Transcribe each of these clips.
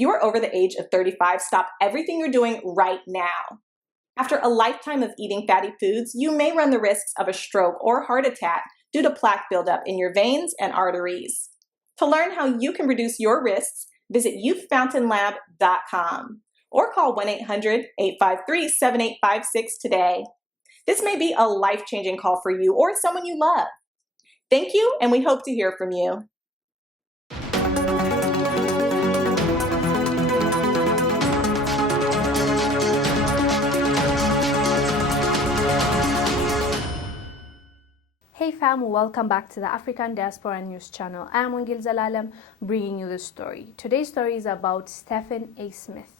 you are over the age of 35, stop everything you're doing right now. After a lifetime of eating fatty foods, you may run the risks of a stroke or heart attack due to plaque buildup in your veins and arteries. To learn how you can reduce your risks, visit youthfountainlab.com or call 1-800-853-7856 today. This may be a life-changing call for you or someone you love. Thank you, and we hope to hear from you. Hey fam, welcome back to the African Diaspora News Channel. I am Wongel Zelalem, bringing you the story. Today's story is about Stephen A. Smith.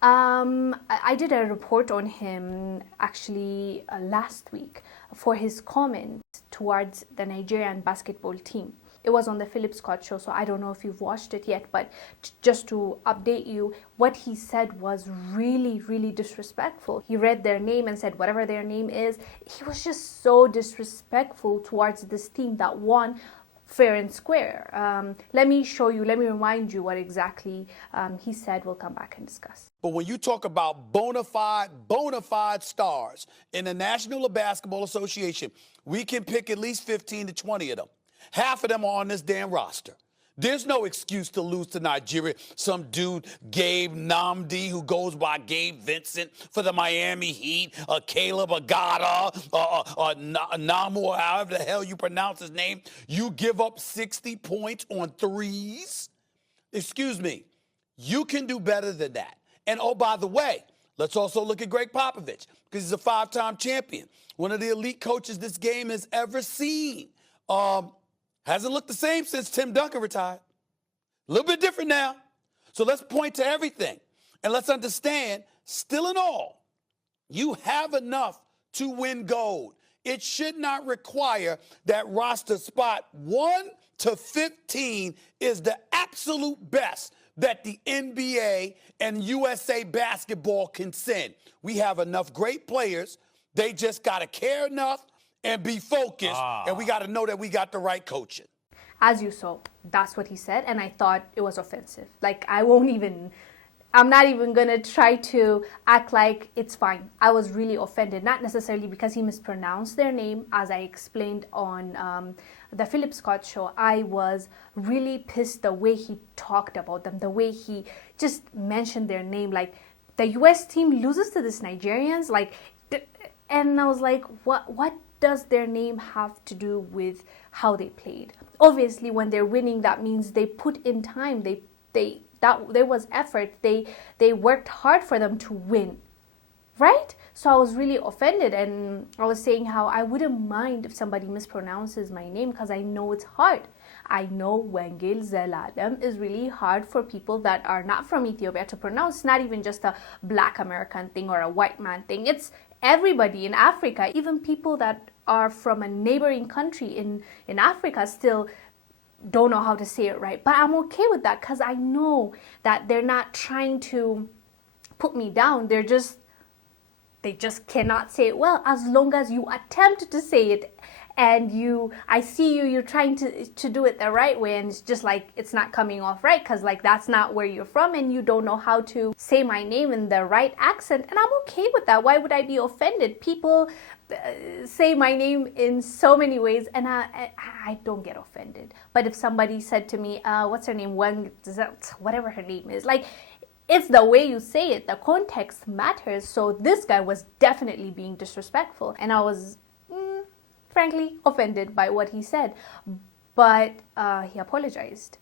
I did a report on him actually last week for his comment towards the Nigerian basketball team. It was on the Phillip show, so I don't know if you've watched it yet, but just to update you, what he said was really, really disrespectful. He read their name and said whatever their name is. He was just so disrespectful towards this team that won fair and square. Let me remind you what exactly he said. We'll come back and discuss. But when you talk about bona fide stars in the National Basketball Association, we can pick at least 15 to 20 of them. Half of them are on this damn roster. There's no excuse to lose to Nigeria. Some dude, Gabe Namdi, who goes by Gabe Vincent for the Miami Heat, Caleb Agada, Namu, or however the hell you pronounce his name. You give up 60 points on threes? Excuse me. You can do better than that. And oh, by the way, let's also look at Greg Popovich, because he's a 5-time champion. One of the elite coaches this game has ever seen. Hasn't looked the same since Tim Duncan retired. A little bit different now. So let's point to everything. And let's understand, still in all, you have enough to win gold. It should not require that roster spot 1 to 15 is the absolute best that the NBA and USA basketball can send. We have enough great players. They just got to care enough and be focused, and we got to know that we got the right coaching. As you saw, that's what he said, and I thought it was offensive. Like, I'm not even going to try to act like it's fine. I was really offended, not necessarily because he mispronounced their name, as I explained on the Phillip show. I was really pissed the way he talked about them, the way he just mentioned their name. Like, the US team loses to this Nigerians, like, and I was like, what does their name have to do with how they played? Obviously, when they're winning, that means they put in time. There was effort. They worked hard for them to win, right? So I was really offended, and I was saying how I wouldn't mind if somebody mispronounces my name because I know it's hard. I know Wongel Zelalem is really hard for people that are not from Ethiopia to pronounce. It's not even just a Black American thing or a white man thing. It's everybody in Africa, even people that are from a neighboring country in Africa still don't know how to say it right. But I'm okay with that because I know that they're not trying to put me down. They just cannot say it well. As long as you attempt to say it and I see you're trying to do it the right way, and it's just like it's not coming off right because like that's not where you're from and you don't know how to say my name in the right accent, and I'm okay with that. Why would I be offended? People say my name in so many ways, and I don't get offended. But if somebody said to me, what's her name, whatever her name is, like, it's the way you say it, the context matters. So this guy was definitely being disrespectful, and I was frankly offended by what he said, but he apologized,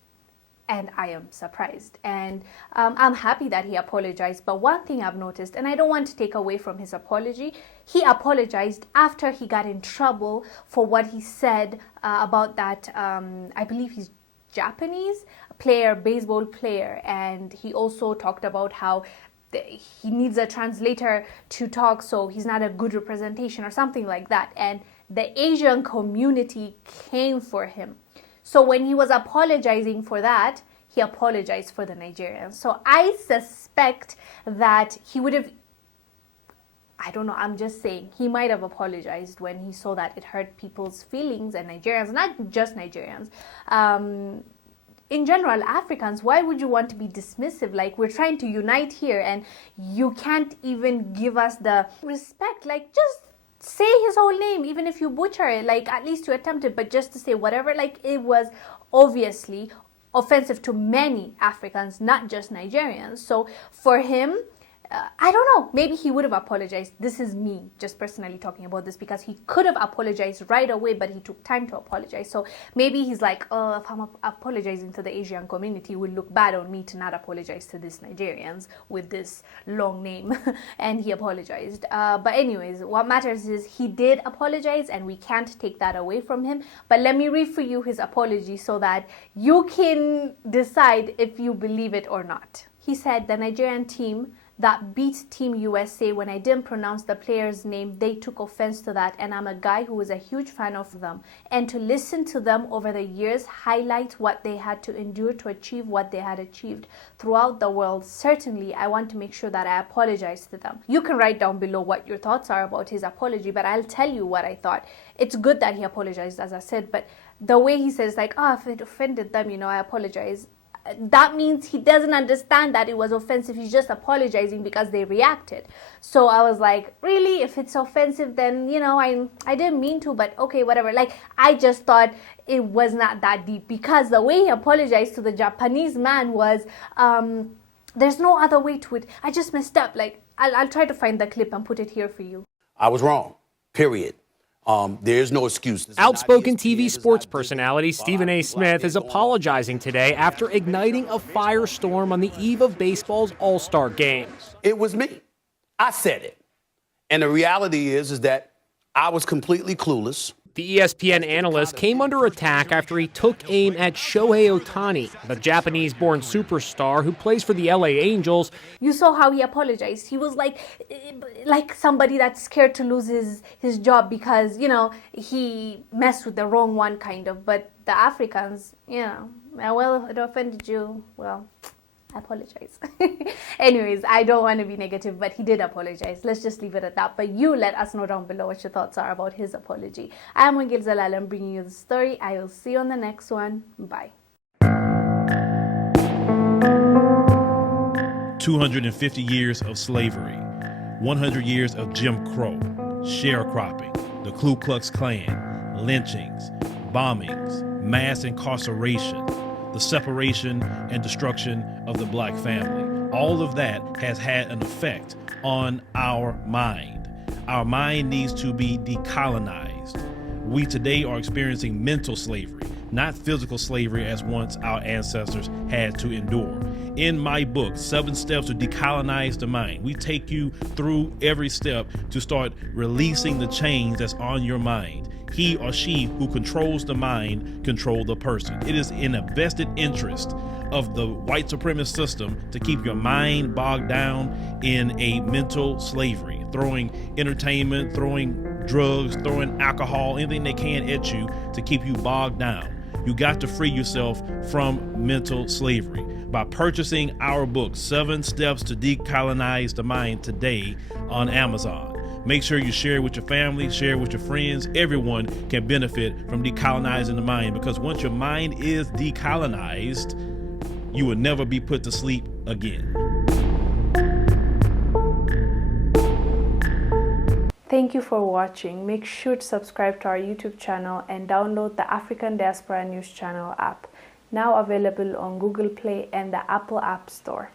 and I am surprised, and I'm happy that he apologized. But one thing I've noticed, and I don't want to take away from his apology, he apologized after he got in trouble for what he said about that, I believe he's Japanese player, baseball player, and he also talked about how he needs a translator to talk, so he's not a good representation or something like that, and the Asian community came for him. So when he was apologizing for that, he apologized for the Nigerians. So I suspect that he would have, I don't know, I'm just saying, he might have apologized when he saw that it hurt people's feelings, and Nigerians, not just Nigerians, in general, Africans, why would you want to be dismissive? Like, we're trying to unite here and you can't even give us the respect. Like, just say his whole name, even if you butcher it, like, at least you attempted, but just to say whatever, like, it was obviously offensive to many Africans, not just Nigerians. So for him, I don't know, maybe he would have apologized. This is me just personally talking about this, because he could have apologized right away, but he took time to apologize. So maybe he's like, oh, if I'm apologizing to the Asian community, it will look bad on me to not apologize to these Nigerians with this long name. And he apologized. But anyways, what matters is he did apologize, and we can't take that away from him. But let me read for you his apology so that you can decide if you believe it or not. He said, the Nigerian team that beat Team USA, when I didn't pronounce the player's name, they took offense to that, and I'm a guy who is a huge fan of them. And to listen to them over the years highlight what they had to endure to achieve what they had achieved throughout the world, certainly I want to make sure that I apologize to them. You can write down below what your thoughts are about his apology, but I'll tell you what I thought. It's good that he apologized, as I said, but the way he says, like, oh, if it offended them, I apologize. That means he doesn't understand that it was offensive. He's just apologizing because they reacted. So I was like, really? If it's offensive, then, I didn't mean to, but okay, whatever. Like, I just thought it was not that deep, because the way he apologized to the Japanese man was, there's no other way to it. I just messed up. Like, I'll try to find the clip and put it here for you. I was wrong, period. There's no excuse. Outspoken TV sports personality Stephen A. Smith is apologizing today after igniting a firestorm on the eve of baseball's All-Star Game. It was me. I said it. And the reality is that I was completely clueless. The ESPN analyst came under attack after he took aim at Shohei Ohtani, the Japanese-born superstar who plays for the LA Angels. You saw how he apologized. He was like somebody that's scared to lose his job because, he messed with the wrong one, kind of. But the Africans, well, it offended you. Well, I apologize. Anyways, I don't want to be negative, but he did apologize. Let's just leave it at that. But you let us know down below what your thoughts are about his apology. I'm Wongel Zelalem bringing you the story. I will see you on the next one. Bye. 250 years of slavery, 100 years of Jim Crow, sharecropping, the Ku Klux Klan, lynchings, bombings, mass incarceration, the separation and destruction of the black family. All of that has had an effect on our mind. Our mind needs to be decolonized. We today are experiencing mental slavery, not physical slavery as once our ancestors had to endure. In my book, 7 Steps to Decolonize the Mind, we take you through every step to start releasing the chains that's on your mind. He or she who controls the mind control the person. It is in a vested interest of the white supremacist system to keep your mind bogged down in a mental slavery, throwing entertainment, throwing drugs, throwing alcohol, anything they can at you to keep you bogged down. You got to free yourself from mental slavery by purchasing our book, 7 Steps to Decolonize the Mind, today on Amazon. Make sure you share it with your family, share it with your friends. Everyone can benefit from decolonizing the mind, because once your mind is decolonized, you will never be put to sleep again. Thank you for watching. Make sure to subscribe to our YouTube channel and download the African Diaspora News Channel app, now available on Google Play and the Apple App Store.